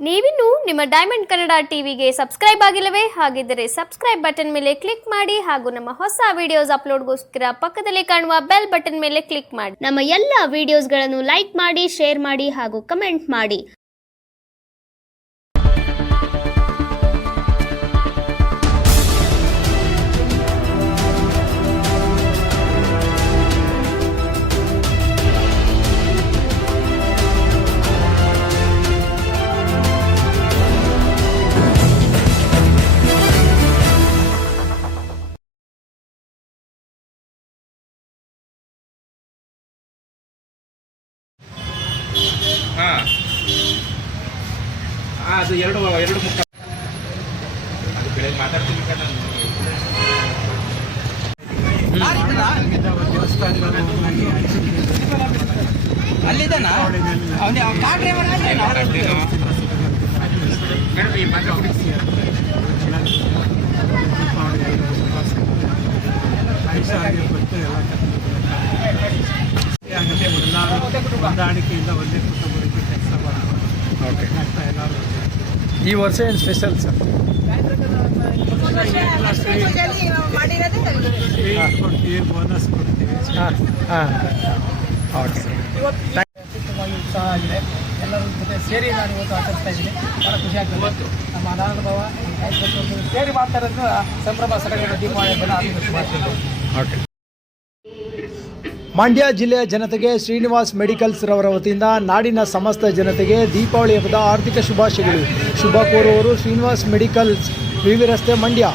ನೀವಿನ್ನು ನಿಮ್ಮ ಡೈಮಂಡ್ ಕನ್ನಡ ಟಿವಿಗೆ ಸಬ್ಸ್ಕ್ರೈಬ್ ಆಗಿಲ್ಲವೇ? ಹಾಗಿದ್ದರೆ ಸಬ್ಸ್ಕ್ರೈಬ್ ಬಟನ್ ಮೇಲೆ ಕ್ಲಿಕ್ ಮಾಡಿ ಹಾಗೂ ನಮ್ಮ ಹೊಸ ವಿಡಿಯೋಸ್ ಅಪ್ಲೋಡ್ಗೋಸ್ಕರ ಪಕ್ಕದಲ್ಲಿ ಕಾಣುವ ಬೆಲ್ ಬಟನ್ ಮೇಲೆ ಕ್ಲಿಕ್ ಮಾಡಿ. ನಮ್ಮ ಎಲ್ಲ ವಿಡಿಯೋಸ್ಗಳನ್ನು ಲೈಕ್ ಮಾಡಿ, ಶೇರ್ ಮಾಡಿ ಹಾಗೂ ಕಮೆಂಟ್ ಮಾಡಿ. ಅದು ಎರಡು ಮುಖ ಅದು ಬೆಳಗ್ಗೆ ಮಾತಾಡ್ತೀನಿ ಅಲ್ಲಿದ್ದಾನ ಹೊಂದಾಣಿಕೆಯಿಂದ ಒಂದೇ ಕುಟುಂಬಕ್ಕೆ ಕೆಲಸ ಮಾಡ್ತಾ ಎಲ್ಲರೂ ಈ ವರ್ಷ ಏನು ಸ್ಪೆಷಲ್ ಸರ್? ಕೊಡ್ತೀವಿ, ಬೋನಸ್ ಕೊಡ್ತೀವಿ. ಓಕೆ ಅತ್ಯುತ್ತಮವಾಗಿ ಉತ್ಸಾಹ ಆಗಿದೆ. ಎಲ್ಲರ ಜೊತೆ ಸೇರಿ ನಾನು ಇವತ್ತು ಆಚರಿಸ್ತಾ ಇದ್ದೀನಿ. ಭಾಳ ಖುಷಿ ಆಗ್ತದೆ. ನಮ್ಮ ಅನಾನುಭವ ಸೇರಿ ಮಾಡ್ತಾ ಇರೋದು ಸಂಭ್ರಮ ಸಡಗರ ದೀಪಾವಳಿ ಹಬ್ಬನ ಆಚರಿಸ್ತಾ ಓಕೆ. ಮಂಡ್ಯ ಜಿಲ್ಲೆಯ ಜನತೆಗೆ ಶ್ರೀನಿವಾಸ್ ಮೆಡಿಕಲ್ಸ್ ರವರ ವತಿಯಿಂದ ನಾಡಿನ ಸಮಸ್ತ ಜನತೆಗೆ ದೀಪಾವಳಿ ಹಬ್ಬದ ಆರ್ಥಿಕ ಶುಭಾಶಯಗಳು. ಶುಭ ಕೋರುವವರು ಶ್ರೀನಿವಾಸ್ ಮೆಡಿಕಲ್ಸ್, ವಿವಿ ರಸ್ತೆ, ಮಂಡ್ಯ.